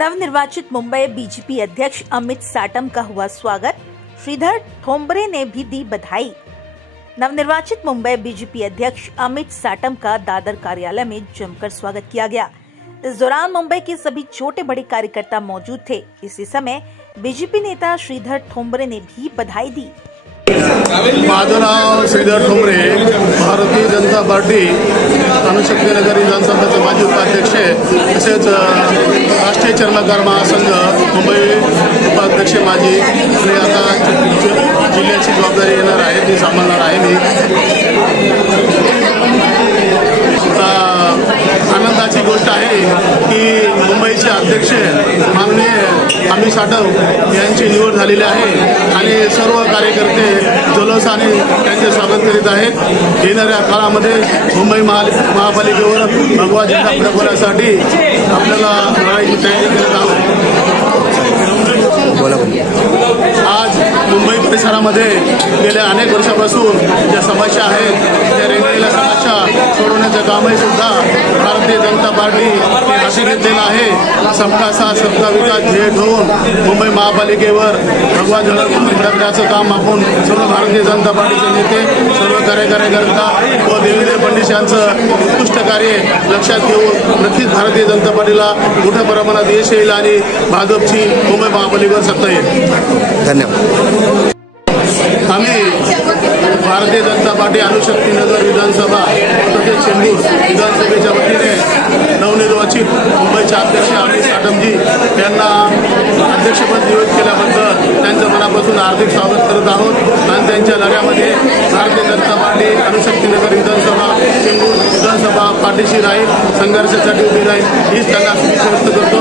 नवनिर्वाचित मुंबई बीजेपी अध्यक्ष अमित साटम का हुआ स्वागत, श्रीधर ठोंबरे ने भी दी बधाई। नवनिर्वाचित मुंबई बीजेपी अध्यक्ष अमित साटम का दादर कार्यालय में जमकर स्वागत किया गया। इस दौरान मुंबई के सभी छोटे बड़े कार्यकर्ता मौजूद थे। इसी समय बीजेपी नेता श्रीधर ठोंबरे ने भी बधाई दी। माझं नाव श्रीधर ठोंबरे, भारतीय जनता पार्टी अणुशक्तीनगर विधानसभेचे माजी उपाध्यक्ष तसेच राष्ट्रीय चर्मकार महासंघ मुंबई उपाध्यक्ष माजी आणि आता जिल्ह्याची जबाबदारी येणार आहे ती सांभाळणार आहे मी। आनंदाची गोष्ट आहे की मुंबईचे अध्यक्ष माननीय अमित साटम यांची निवड झालेली आहे आणि सर्व कार्यकर्ते जल्लोषाने त्यांचे स्वागत करीत आहेत। येणाऱ्या काळामध्ये मुंबई महापालिकेवर भगवा झेंडा फडकवण्यासाठी आपल्याला लढाईची तयारी करत आहोत। आज मुंबई परिसरामध्ये गेल्या अनेक वर्षापासून ज्या समस्या आहेत त्या रेंगाळलेल्या समस्या सोडवण्याचं कामही सुद्धा भारतीय जनता पार्टी हाती घेतलेलं आहे। सबका साथ सबका विकास ध्येय ठेवून मुंबई महापालिकेवर भगवा झेंडा फडकवण्याचं काम आपण सर्व भारतीय जनता पार्टीचे नेते सर्व कार्यकर्ता व देवेंद्र फडणवीस यांचं उत्कृष्ट कार्य लक्षात घेऊन नक्कीच भारतीय जनता पार्टीला मोठ्या प्रमाणात यश येईल आणि भाजपची मुंबई महापालिकेवर सत्ता येईल। धन्यवाद। आम्ही भारतीय जनता पार्टी अणुशक्तीनगर विधानसभा तसेच चेंबूर विधानसभेच्या वतीने नवनिर्वाचित मुंबईचे अध्यक्ष अमित साटमजी यांना अध्यक्षपद नियुक्त केल्याबद्दल त्यांचं मनापासून हार्दिक स्वागत करत आहोत आणि त्यांच्या लढ्यामध्ये भारतीय जनता पार्टी अणुशक्तीनगर विधानसभा चेंबूर विधानसभा पाठीशी राहील, संघर्षासाठी उभी राहील हीच त्यांना शुभेच्छा व्यक्त करतो।